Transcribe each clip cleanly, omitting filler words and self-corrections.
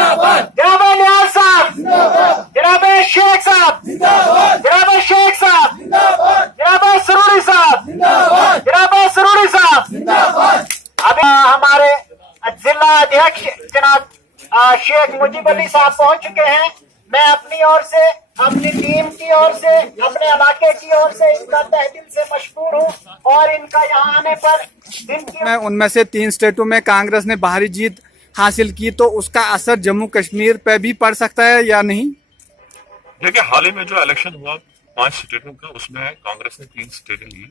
जनाब नियाज साहब, जनाब शेख साहब, जनाब शेख साहब, जनाब सरूरी साहब, जनाब सरूरी साहब। अभी हमारे जिला अध्यक्ष जनाब शेख मुजीब अली साहब पहुंच चुके हैं। मैं अपनी ओर से, अपनी टीम की ओर से, अपने इलाके की ओर से इनका तहे दिल से मशकूर हूँ और इनका यहाँ आने पर मैं उनमें से 3 स्टेटों में कांग्रेस ने भारी जीत हासिल की, तो उसका असर जम्मू कश्मीर पे भी पड़ सकता है या नहीं? देखिए, हाल ही में जो इलेक्शन हुआ 5 स्टेटों का, उसमें कांग्रेस ने 3 स्टेटें ली,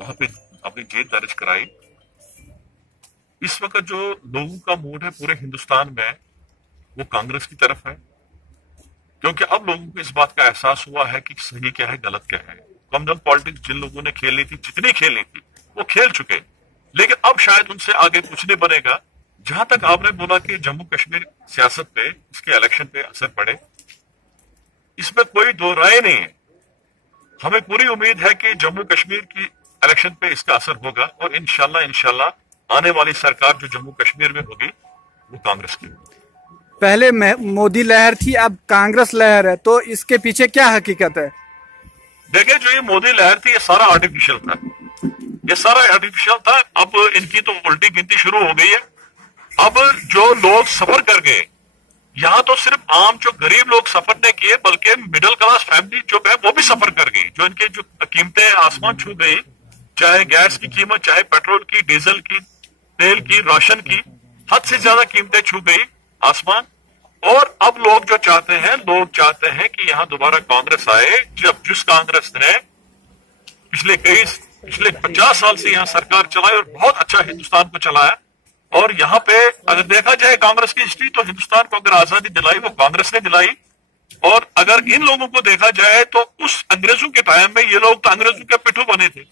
वहां पे अपनी जीत दर्ज कराई। इस वक्त जो लोगों का मूड है पूरे हिंदुस्तान में वो कांग्रेस की तरफ है, क्योंकि अब लोगों को इस बात का एहसास हुआ है कि सही क्या है गलत क्या है। कम्युनल पॉलिटिक्स जिन लोगों ने खेलनी थी, जितनी खेलनी थी वो खेल चुके, लेकिन अब शायद उनसे आगे कुछ नहीं बनेगा। जहां तक आपने बोला कि जम्मू कश्मीर सियासत पे, इसके इलेक्शन पे असर पड़े, इसमें कोई दो राय नहीं है। हमें पूरी उम्मीद है कि जम्मू कश्मीर की इलेक्शन पे इसका असर होगा और इंशाल्लाह आने वाली सरकार जो जम्मू कश्मीर में होगी वो कांग्रेस की होगी। पहले मोदी लहर थी, अब कांग्रेस लहर है, तो इसके पीछे क्या हकीकत है? देखिए, जो ये मोदी लहर थी ये सारा आर्टिफिशियल था, ये सारा आर्टिफिशियल था। अब इनकी तो उल्टी गिनती शुरू हो गई है। अब जो लोग सफर कर गए, यहाँ तो सिर्फ आम जो गरीब लोग सफर नहीं किए, बल्कि मिडिल क्लास फैमिली जो है वो भी सफर कर गई। जो इनके जो कीमतें आसमान छू गई, चाहे गैस की कीमत, चाहे पेट्रोल की, डीजल की, तेल की, राशन की, हद से ज्यादा कीमतें छू गई आसमान। और अब लोग जो चाहते हैं, लोग चाहते हैं कि यहाँ दोबारा कांग्रेस आए। जब जिस कांग्रेस ने पिछले 50 साल से यहाँ सरकार चलाई और बहुत अच्छा हिंदुस्तान को चलाया, और यहाँ पे अगर देखा जाए कांग्रेस की हिस्ट्री, तो हिंदुस्तान को अगर आजादी दिलाई वो कांग्रेस ने दिलाई। और अगर इन लोगों को देखा जाए तो उस अंग्रेजों के टाइम में ये लोग तो अंग्रेजों के पिट्ठू बने थे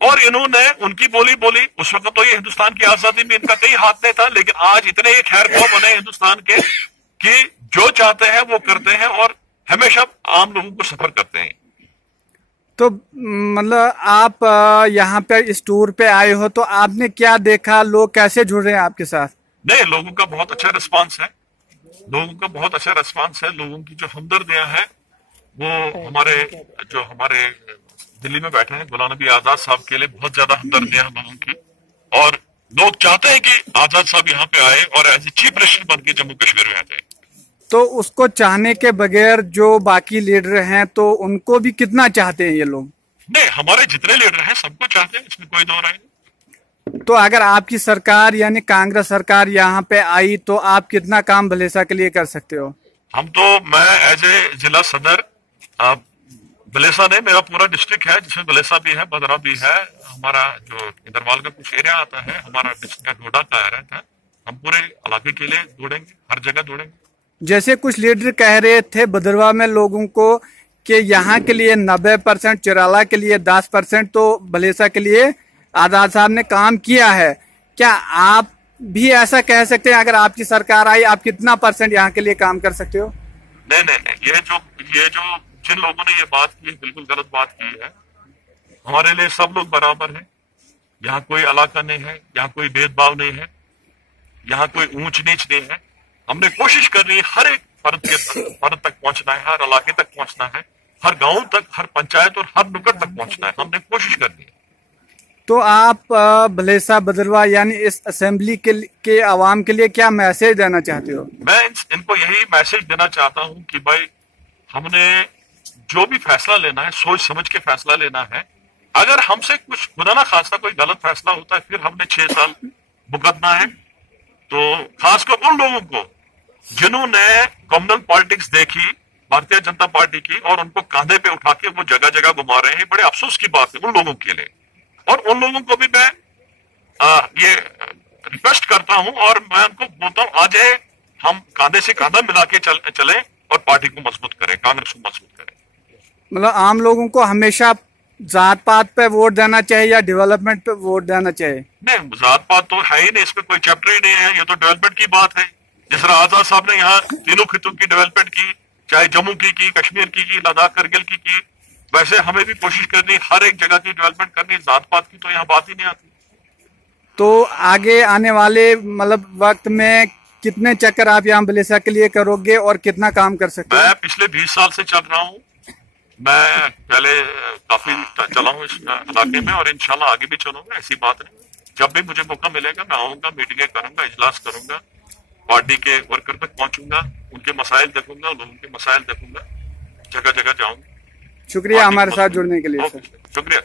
और इन्होंने उनकी बोली बोली। उस वक्त तो ये हिंदुस्तान की आजादी में इनका कहीं हाथ नहीं था, लेकिन आज इतने ये खैर खा बने हिंदुस्तान के कि जो चाहते हैं वो करते हैं और हमेशा आम लोगों को सफर करते हैं। तो मतलब आप यहाँ पे इस टूर पे आए हो, तो आपने क्या देखा, लोग कैसे जुड़ रहे हैं आपके साथ? नहीं, लोगों का बहुत अच्छा रिस्पांस है, लोगों का बहुत अच्छा रिस्पांस है। लोगों की जो हमदर्दियां हैं वो हमारे दिल्ली में बैठे हैं गुलाम नबी आजाद साहब के लिए बहुत ज्यादा हमदर्दियां हैं लोगों की, और लोग चाहते हैं कि आजाद साहब यहाँ पे आए और एज ए चीफ मिनिस्टर बन के जम्मू कश्मीर में आ जाए। तो उसको चाहने के बगैर जो बाकी लीडर हैं, तो उनको भी कितना चाहते हैं ये लोग? नहीं, हमारे जितने लीडर हैं सबको चाहते हैं, इसमें कोई दो राय नहीं। तो अगर आपकी सरकार यानी कांग्रेस सरकार यहाँ पे आई, तो आप कितना काम भलेसा के लिए कर सकते हो? मैं एज ए जिला सदर, बलेसा नहीं, मेरा पूरा डिस्ट्रिक्ट है जिसमें बलेसा भी है, बदरा भी है, हमारा जो इंदरवाल का कुछ एरिया आता है, हमारा डिस्ट्रिक्ट डोडा का एरिया है। हम पूरे इलाके के लिए दौड़ेंगे, हर जगह दौड़ेंगे। जैसे कुछ लीडर कह रहे थे बदरवा में लोगों को कि यहाँ के लिए 90%, चिराला के लिए 10%, तो बलेसा के लिए आजाद साहब ने काम किया है। क्या आप भी ऐसा कह सकते हैं, अगर आपकी सरकार आई, आप कितना % यहाँ के लिए काम कर सकते हो? नहीं, ये जो जिन लोगों ने ये बात की है, बिल्कुल गलत बात की है। हमारे लिए सब लोग बराबर हैं, यहाँ कोई इलाका नहीं है, यहाँ कोई भेदभाव नहीं है, यहाँ कोई ऊंच नीच नहीं है। हमने कोशिश करनी है हर एक फर्द तक पहुंचना है, हर इलाके तक पहुंचना है, हर गांव तक, हर पंचायत और हर नुक्कड़ तक पहुंचना है। हमने कोशिश करनी है। तो आप बलेसा बदरवा यानी इस असेंबली के आवाम के लिए क्या मैसेज देना चाहते हो? मैं इनको यही मैसेज देना चाहता हूं कि भाई, हमने जो भी फैसला लेना है सोच समझ के फैसला लेना है। अगर हमसे कुछ खुदा ना खास्ता कोई गलत फैसला होता है, फिर हमने 6 साल भुगतना है। तो खासकर उन लोगों को जिन्होंने कम्युनल पॉलिटिक्स देखी भारतीय जनता पार्टी की और उनको कांधे पे उठा के वो जगह जगह घुमा रहे हैं, बड़े अफसोस की बात है उन लोगों के लिए। और उन लोगों को भी मैं ये रिक्वेस्ट करता हूं और मैं उनको बोलता हूं, आज हम कांधे से कांधा मिला के चलें और पार्टी को मजबूत करें, कांग्रेस को मजबूत करें। मतलब आम लोगों को हमेशा जात पात पे वोट देना चाहिए या डेवलपमेंट पे वोट देना चाहिए? नहीं, जात पात तो है ही नहीं, इसमें कोई चैप्टर ही नहीं है। ये तो डेवलपमेंट की बात है। जिस तरह आजाद साहब ने यहाँ तीनों खितों की डेवलपमेंट की, चाहे जम्मू की, कश्मीर की, लद्दाख करगिल की, वैसे हमें भी कोशिश करनी, हर एक जगह की डेवलपमेंट करनी। जात पात की तो यहाँ बात ही नहीं आती। तो आगे आने वाले मतलब वक्त में कितने चक्कर आप यहाँ बलेसा के लिए करोगे और कितना काम कर सकते मैं हैं? पिछले 20 साल से चल रहा हूँ। मैं पहले काफी चला हूँ इस इलाके में और इंशाल्लाह आगे भी चलूंगा, ऐसी बात नहीं। जब भी मुझे मौका मिलेगा मैं आऊंगा, मीटिंगें करूंगा, इजलास करूंगा, पार्टी के वर्कर तक पहुंचूंगा, उनके मसाइल देखूंगा, लोगों के मसाइल देखूंगा, जगह जगह जाऊंगा। शुक्रिया हमारे साथ जुड़ने के लिए सर। शुक्रिया।